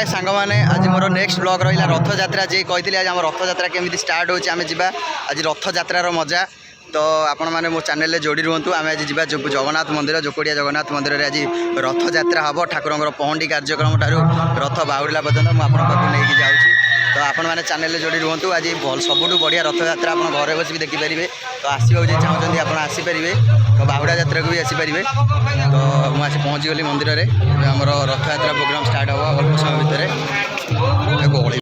हाय सांग मैंने आज मोर नेक्स्ट ब्लॉग रहा रथ यात्रा जी कही आज आम रथ यात्रा केमी स्टार्ट होची आम जा आज रथ यात्रार मजा तो आपण मैंने मो चैनल जोड़ी रुहतु आम आज जा जगन्नाथ मंदिर जोकोड़िया जगन्नाथ मंदिर में आज रथ यात्रा हम ठाकुर पहंडी कार्यक्रम ठार रथ बाहुड़ा पर्यटन मुझे जाऊँगी तो आपण मैंने चैनल जोड़ी रुहतु आज सबुठ बढ़िया रथ यात्रा आप घर बस देखिपारे तो आसवाक जी चाहते आप आसीपारे तो बाहुड़ा यात्रा को भी आसीपारे तो मुझे पहुँची गली मंदिर में आम रथ यात्रा प्रोग्राम स्टार्ट हम अल्प समय भितर गहली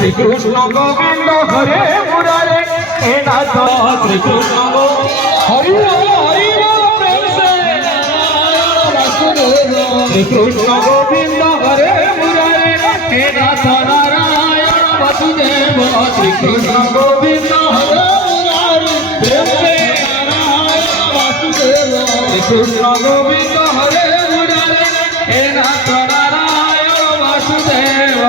श्री कृष्ण गोविंद हरे मुरारे हे नाथ श्री कृष्ण हरि प्रेम से श्री कृष्ण गोविंद हरे मुरारे हे नाथ नारायण वासुदेव श्री कृष्ण गोविंद हरे मुरारे प्रेम से नारायण वासुदेव श्री कृष्ण गोविंद हरे मुरारे हे नाथ नारायण वासुदेव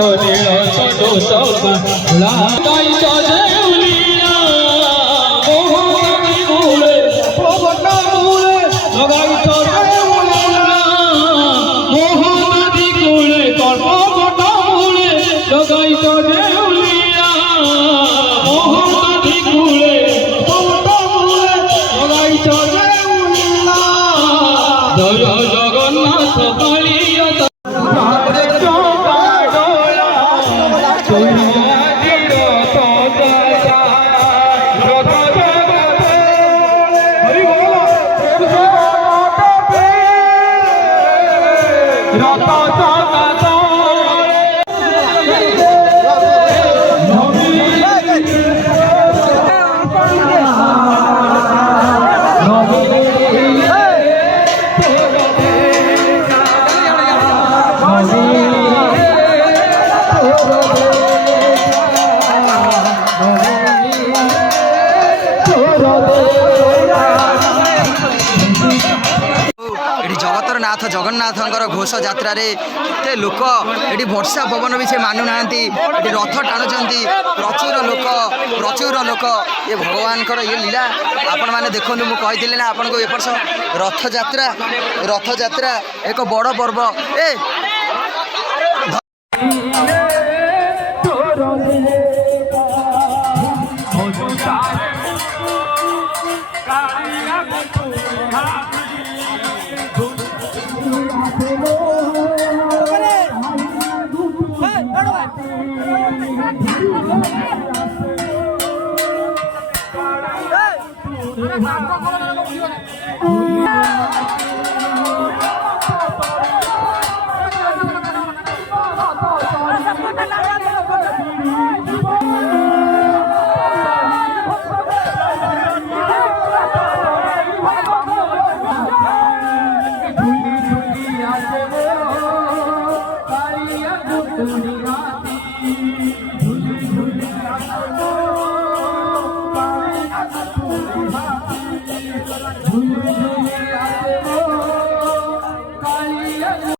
नीळ सदोषला गाईच्या देवलीला मोहनी मुळे पोपटा मुळे गाईच्या देवलीला मोहनी मुळे पोपटा मुळे गाईच्या देवलीला मोहनी मुळे पोपटा मुळे गाईच्या देवलीला जय जगन्नाथ कालिया এটি জগতর নাথ জগন্নাথঙ্কর ঘোষ যাত্রার এতে লোক এটি বর্ষা পবন বি সে মানু না এটি রথ টাণুচ্ছেন প্রচুর লোক এ ভগবানଙ୍କର ইয়ে লীলা আপন মানে দেখুন মু কইଥିଲି না আপনার এ বর্ষ রথযাত্রা এক বড় পর্ব এ कालिया